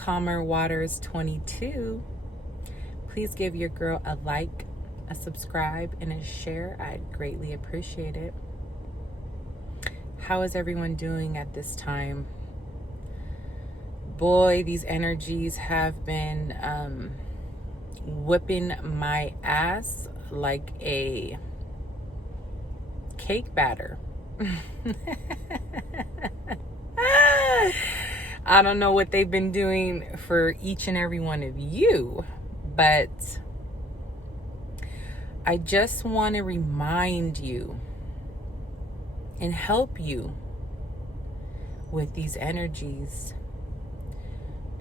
Calmer Waters 22. Please give your girl a like, a subscribe, and a share. I'd greatly appreciate it. How is everyone doing at this time? Boy, these energies have been whipping my ass like a cake batter. I don't know what they've been doing for each and every one of you, but I just want to remind you and help you with these energies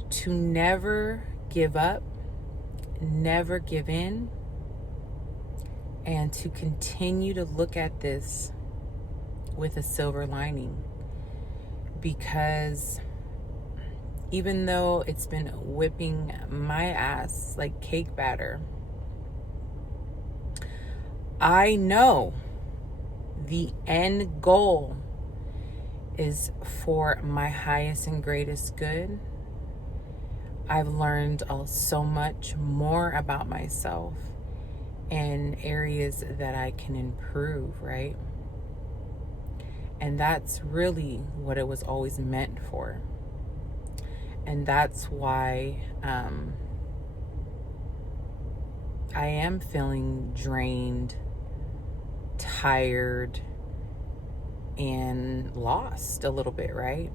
to never give up, never give in, and to continue to look at this with a silver lining. Because even though it's been whipping my ass like cake batter, I know the end goal is for my highest and greatest good. I've learned so much more about myself and areas that I can improve, right? And that's really what it was always meant for. And that's why I am feeling drained, tired, and lost a little bit, right?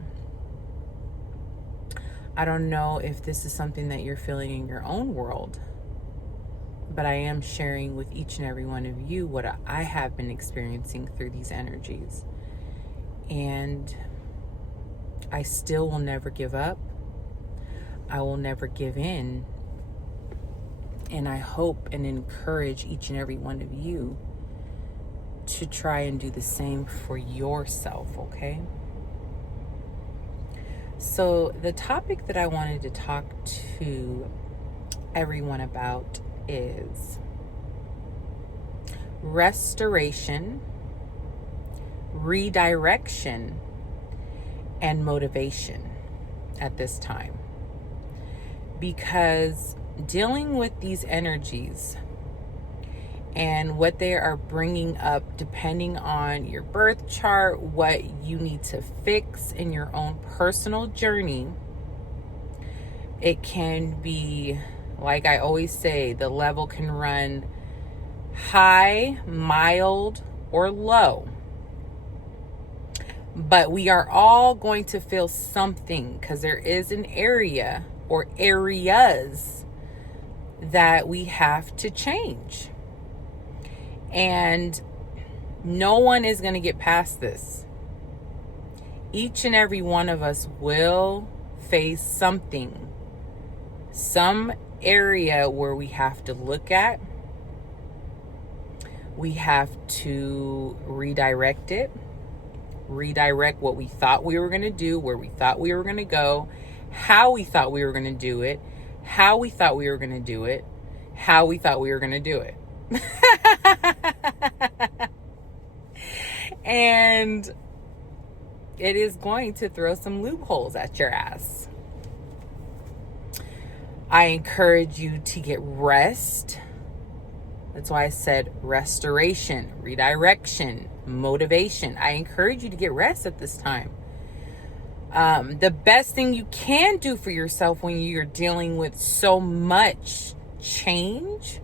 I don't know if this is something that you're feeling in your own world, but I am sharing with each and every one of you what I have been experiencing through these energies. And I still will never give up. I will never give in. And I hope and encourage each and every one of you to try and do the same for yourself, okay? So the topic that I wanted to talk to everyone about is restoration, redirection, and motivation at this time. Because dealing with these energies and what they are bringing up, depending on your birth chart, what you need to fix in your own personal journey, it can be, like I always say, the level can run high, mild, or low. But we are all going to feel something, because there is an area or areas that we have to change. And no one is going to get past this. Each and every one of us will face something, some area where we have to look at. We have to redirect it, redirect what we thought we were going to do, where we thought we were going to go, how we thought we were going to do it, how we thought we were going to do it, how we thought we were going to do it. And it is going to throw some loopholes at your ass. I encourage you to get rest. That's why I said restoration, redirection, motivation. I encourage you to get rest at this time. The best thing you can do for yourself when you're dealing with so much change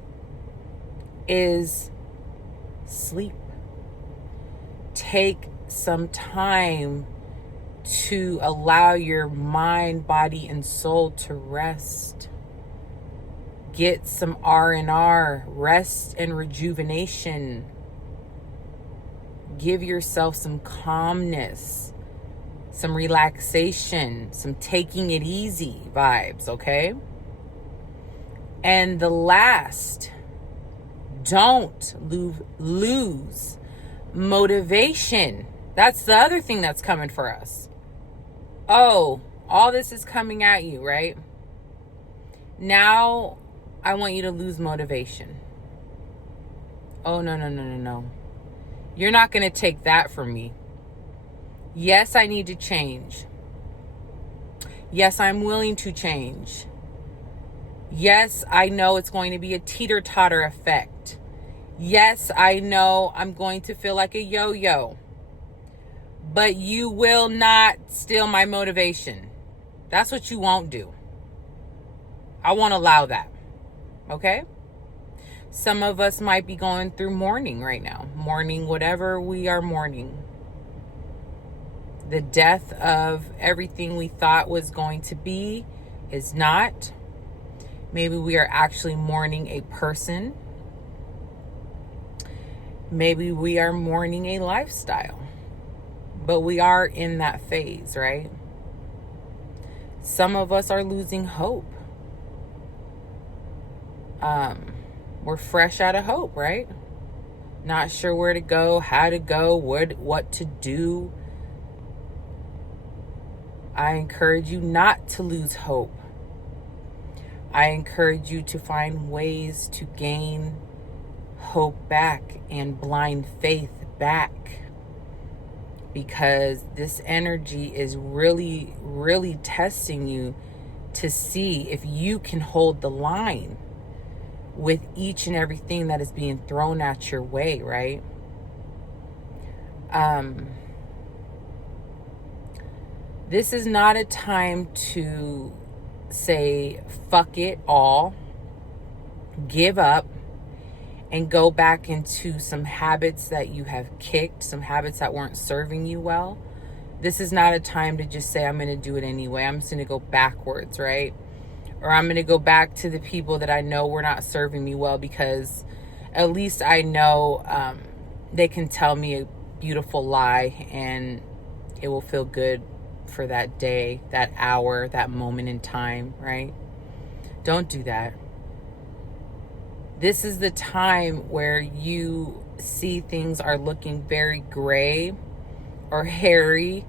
is sleep. Take some time to allow your mind, body, and soul to rest. Get some R&R, rest and rejuvenation. Give yourself some calmness, some relaxation, some taking it easy vibes, okay? And the last, don't lose motivation. That's the other thing that's coming for us. Oh, all this is coming at you, right? Now, I want you to lose motivation. Oh, no. You're not going to take that from me. Yes, I need to change. Yes, I'm willing to change. Yes, I know it's going to be a teeter-totter effect. Yes, I know I'm going to feel like a yo-yo. But you will not steal my motivation. That's what you won't do. I won't allow that. Okay? Some of us might be going through mourning right now. Mourning whatever we are mourning. The death of everything we thought was going to be is not. Maybe we are actually mourning a person. Maybe we are mourning a lifestyle. But we are in that phase, right? Some of us are losing hope. We're fresh out of hope, right? Not sure where to go, how to go, what to do. I encourage you not to lose hope. I encourage you to find ways to gain hope back and blind faith back. Because this energy is really, really testing you to see if you can hold the line with each and everything that is being thrown at your way, right? This is not a time to say, fuck it all, give up, and go back into some habits that you have kicked, some habits that weren't serving you well. This is not a time to just say, I'm going to do it anyway. I'm just going to go backwards, right? Or I'm going to go back to the people that I know were not serving me well, because at least I know they can tell me a beautiful lie and it will feel good for that day, that hour, that moment in time, right? Don't do that. This is the time where you see things are looking very gray or hairy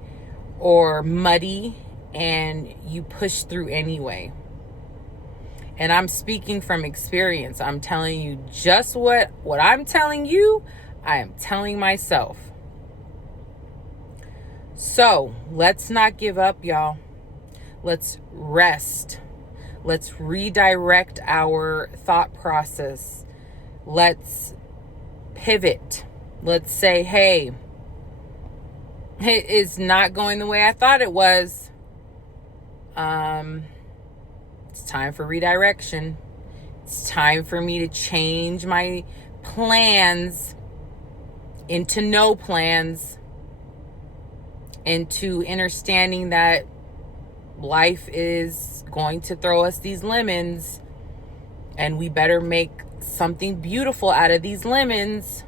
or muddy, and you push through anyway. And I'm speaking from experience. I'm telling you just what I'm telling you, I am telling myself. So let's not give up, y'all. Let's rest. Let's redirect our thought process. Let's pivot. Let's say, hey, it is not going the way I thought it was. It's time for redirection. It's time for me to change my plans into no plans, into understanding that life is going to throw us these lemons, and we better make something beautiful out of these lemons.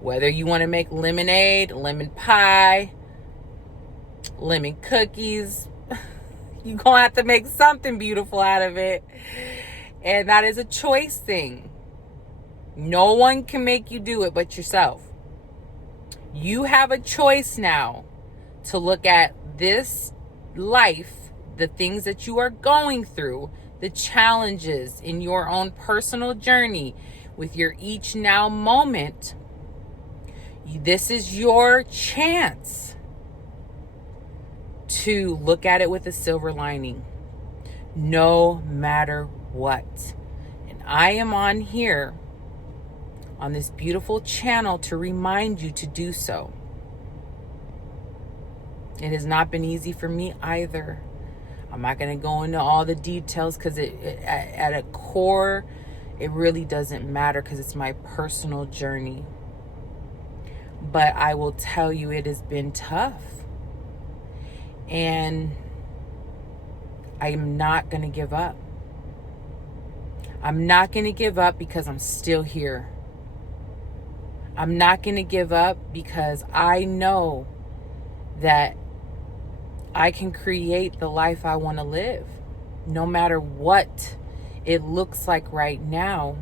Whether you want to make lemonade, lemon pie, lemon cookies, you're going to have to make something beautiful out of it. And that is a choice thing. No one can make you do it but yourself. You have a choice now to look at this life, the things that you are going through, the challenges in your own personal journey with your each now moment. This is your chance to look at it with a silver lining, no matter what. And I am on here, on this beautiful channel, to remind you to do so. It has not been easy for me either. I'm not going to go into all the details because at a core, it really doesn't matter because it's my personal journey. But I will tell you, it has been tough. And I am not going to give up. I'm not going to give up because I'm still here. I'm not going to give up because I know that I can create the life I want to live, no matter what it looks like right now.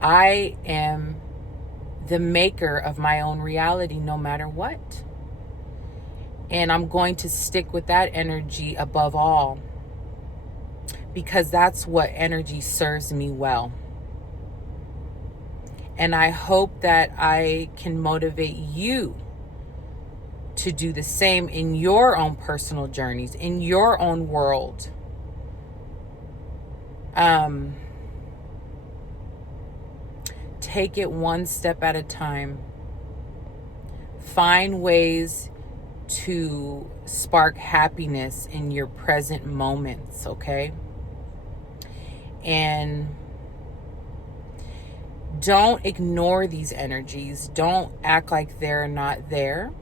I am the maker of my own reality, no matter what. And I'm going to stick with that energy above all, because that's what energy serves me well. And I hope that I can motivate you to do the same in your own personal journeys, in your own world. Take it one step at a time. Find ways to spark happiness in your present moments, okay? And don't ignore these energies. Don't act like they're not there.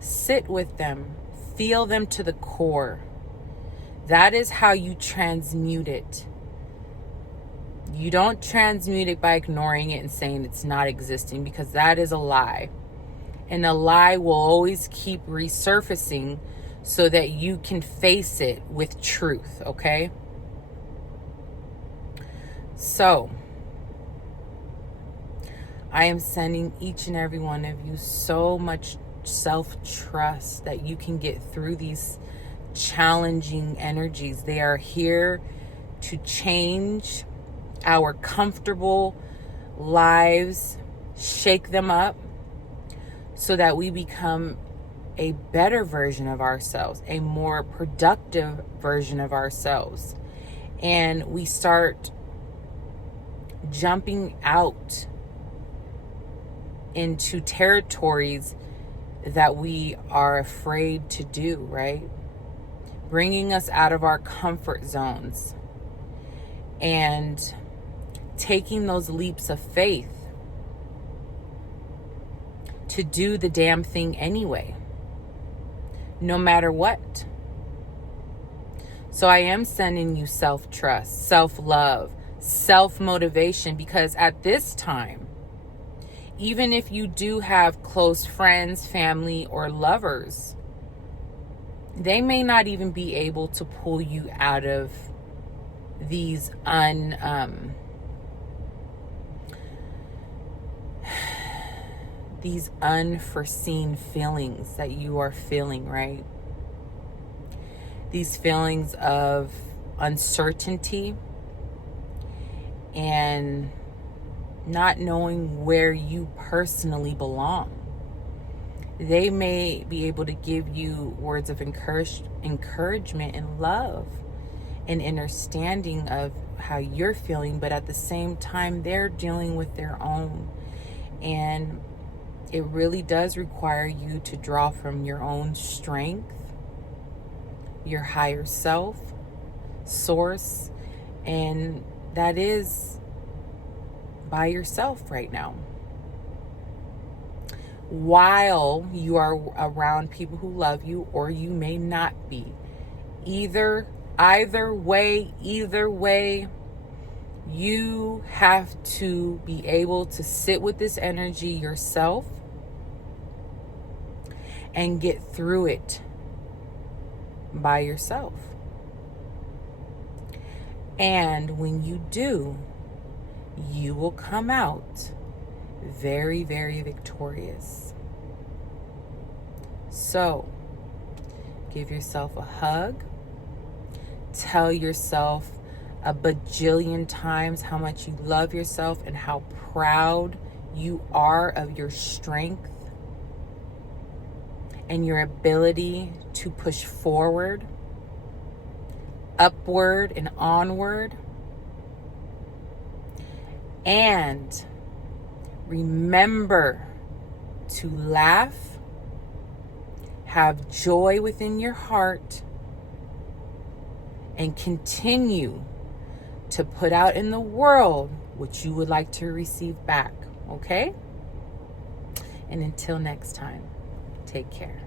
Sit with them. Feel them to the core. That is how you transmute it. You don't transmute it by ignoring it and saying it's not existing, because that is a lie. And a lie will always keep resurfacing so that you can face it with truth, okay? So, I am sending each and every one of you so much self-trust that you can get through these challenging energies. They are here to change our comfortable lives, shake them up so that we become a better version of ourselves, a more productive version of ourselves. And we start jumping out into territories that we are afraid to do, right? Bringing us out of our comfort zones and taking those leaps of faith to do the damn thing anyway, no matter what. So I am sending you self-trust, self-love, self-motivation, because at this time, even if you do have close friends, family, or lovers, they may not even be able to pull you out of these these unforeseen feelings that you are feeling, right? These feelings of uncertainty and not knowing where you personally belong. They may be able to give you words of encouragement and love and understanding of how you're feeling, but at the same time, they're dealing with their own. And it really does require you to draw from your own strength, your higher self, source, and that is by yourself right now. While you are around people who love you, or you may not be. Either way, you have to be able to sit with this energy yourself and get through it by yourself. And when you do, you will come out very, very victorious. So, give yourself a hug. Tell yourself a bajillion times how much you love yourself and how proud you are of your strength and your ability to push forward, upward, and onward. And remember to laugh, have joy within your heart, and continue to put out in the world what you would like to receive back, okay? And until next time, take care.